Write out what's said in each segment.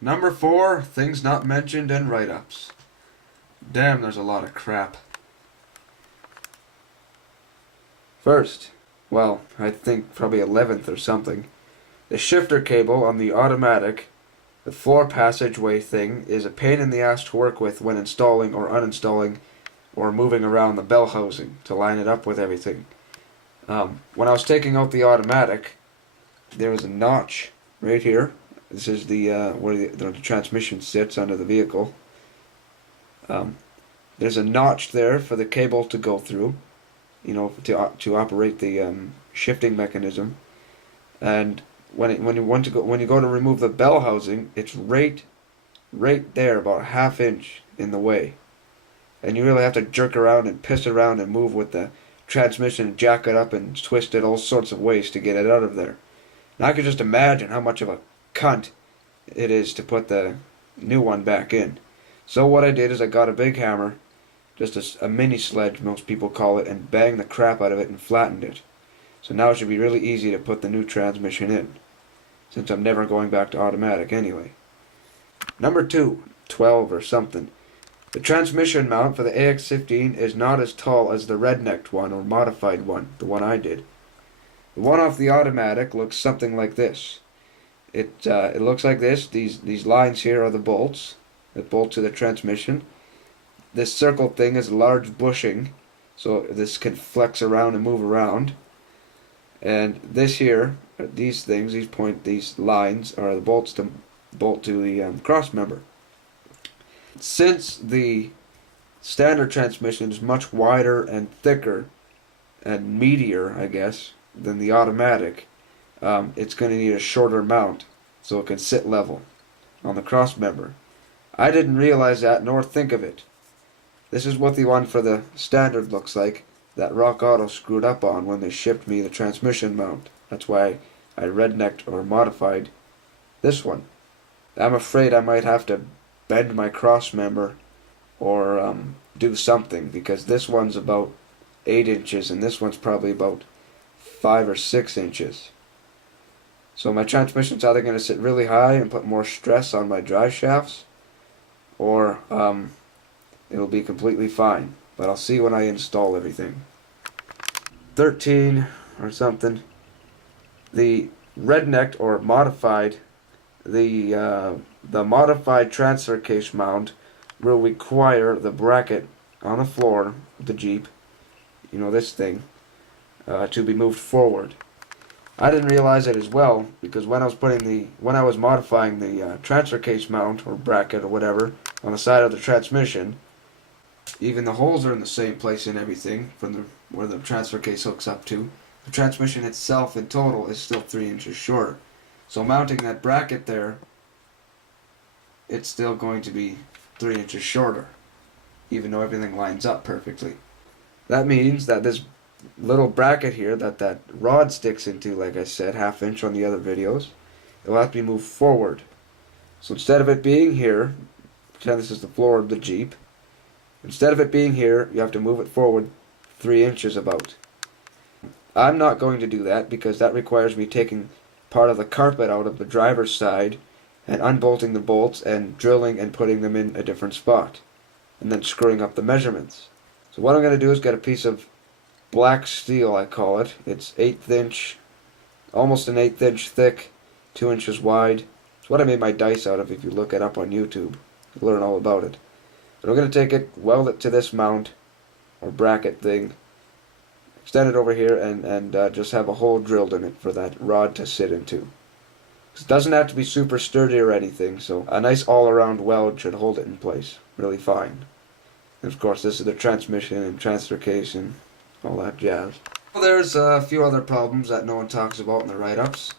Number 4, things not mentioned in write-ups. Damn, there's a lot of crap. First, well, I think probably 11th or something. The shifter cable on the automatic, the floor passageway thing, is a pain in the ass to work with when installing or uninstalling or moving around the bell housing to line it up with everything. When I was taking out the automatic, there was a notch right here. This is the where the transmission sits under the vehicle. There's a notch there for the cable to go through, you know, to operate the shifting mechanism. And when you go to remove the bell housing, it's right there, about a half inch in the way, and you really have to jerk around and piss around and move with the transmission and jack it up and twist it all sorts of ways to get it out of there. Now I can just imagine how much of a cunt it is to put the new one back in. So what I did is I got a big hammer, just a mini sledge most people call it, and banged the crap out of it and flattened it. So now it should be really easy to put the new transmission in, since I'm never going back to automatic anyway. Number 2, 12 or something. The transmission mount for the AX15 is not as tall as the rednecked one or modified one, the one I did. The one off the automatic looks something like this. It looks like this. These lines here are the bolts that bolt to the transmission. This circle thing is large bushing, so this can flex around and move around. And this here, these lines are the bolts to bolt to the cross member. Since the standard transmission is much wider and thicker and meatier, I guess, than the automatic, it's going to need a shorter mount so it can sit level on the cross member. I didn't realize that nor think of it. This is what the one for the standard looks like that Rock Auto screwed up on when they shipped me the transmission mount. That's why I rednecked or modified this one. I'm afraid I might have to bend my cross member or do something, because this one's about 8 inches and this one's probably about 5 or 6 inches. So my transmission's either going to sit really high and put more stress on my drive shafts, or it'll be completely fine. But I'll see when I install everything. 13 or something. The rednecked or modified, the modified transfer case mount will require the bracket on the floor of the Jeep, you know, this thing, to be moved forward. I didn't realize it as well, because when I was modifying the transfer case mount or bracket or whatever on the side of the transmission, even the holes are in the same place and everything from where the transfer case hooks up to. The transmission itself in total is still 3 inches shorter. So mounting that bracket there, it's still going to be 3 inches shorter, even though everything lines up perfectly. That means that this little bracket here that rod sticks into, like I said, half inch on the other videos, it will have to be moved forward. So instead of it being here, pretend this is the floor of the Jeep, instead of it being here, you have to move it forward 3 inches about. I'm not going to do that because that requires me taking part of the carpet out of the driver's side and unbolting the bolts and drilling and putting them in a different spot, and then screwing up the measurements. So what I'm going to do is get a piece of black steel, I call it. It's 1/8 inch, almost an 1/8 inch thick, 2 inches wide. It's what I made my dice out of. If you look it up on YouTube, you'll learn all about it. But I'm going to take it, weld it to this mount or bracket thing, extend it over here, and just have a hole drilled in it for that rod to sit into. It doesn't have to be super sturdy or anything, so a nice all-around weld should hold it in place really fine. And of course, this is the transmission and transfer case and all that jazz. Well, there's a few other problems that no one talks about in the write-ups,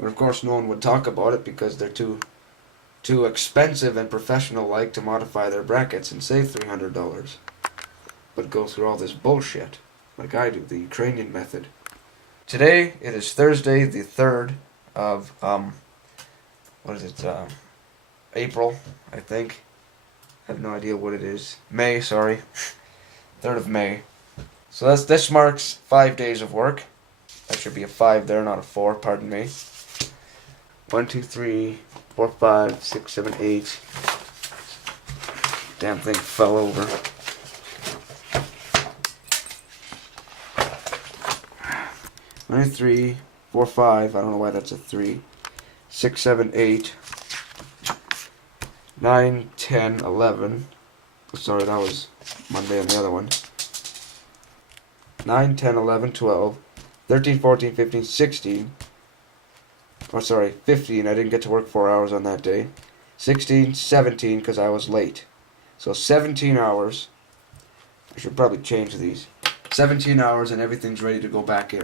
but of course no one would talk about it because they're too expensive and professional-like to modify their brackets and save $300, but go through all this bullshit like I do, the Ukrainian method. Today it is Thursday, the 3rd of April, I think. I have no idea what it is. May, sorry. 3rd of May. So this marks 5 days of work. That should be a 5 there, not a 4, pardon me. 1, 2, 3, 4, 5, 6, 7, 8. Damn thing fell over. 1, 2, 3, 4, 5. I don't know why that's a 3. 6, 7, 8. 9, 10, 11. Sorry, that was Monday on the other one. 9, 10, 11, 12, 13, 14, 15, 16. Oh, sorry, 15. I didn't get to work 4 hours on that day. 16, 17, because I was late. So 17 hours. I should probably change these. 17 hours and everything's ready to go back in.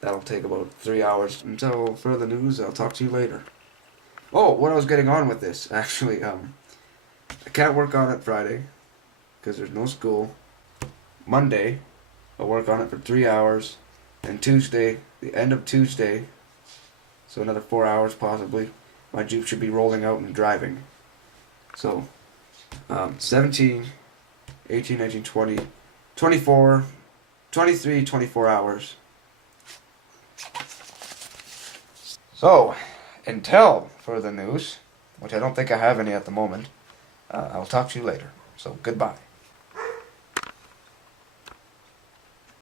That'll take about 3 hours. Until further news, I'll talk to you later. Oh, what I was getting on with this, actually, I can't work on it Friday, because there's no school. Monday, I'll work on it for 3 hours. And Tuesday, the end of Tuesday, so another 4 hours possibly, my Jeep should be rolling out and driving. So, 17, 18, 19, 20, 24, 23, 24 hours. So, until further news, which I don't think I have any at the moment, I'll talk to you later. So, goodbye.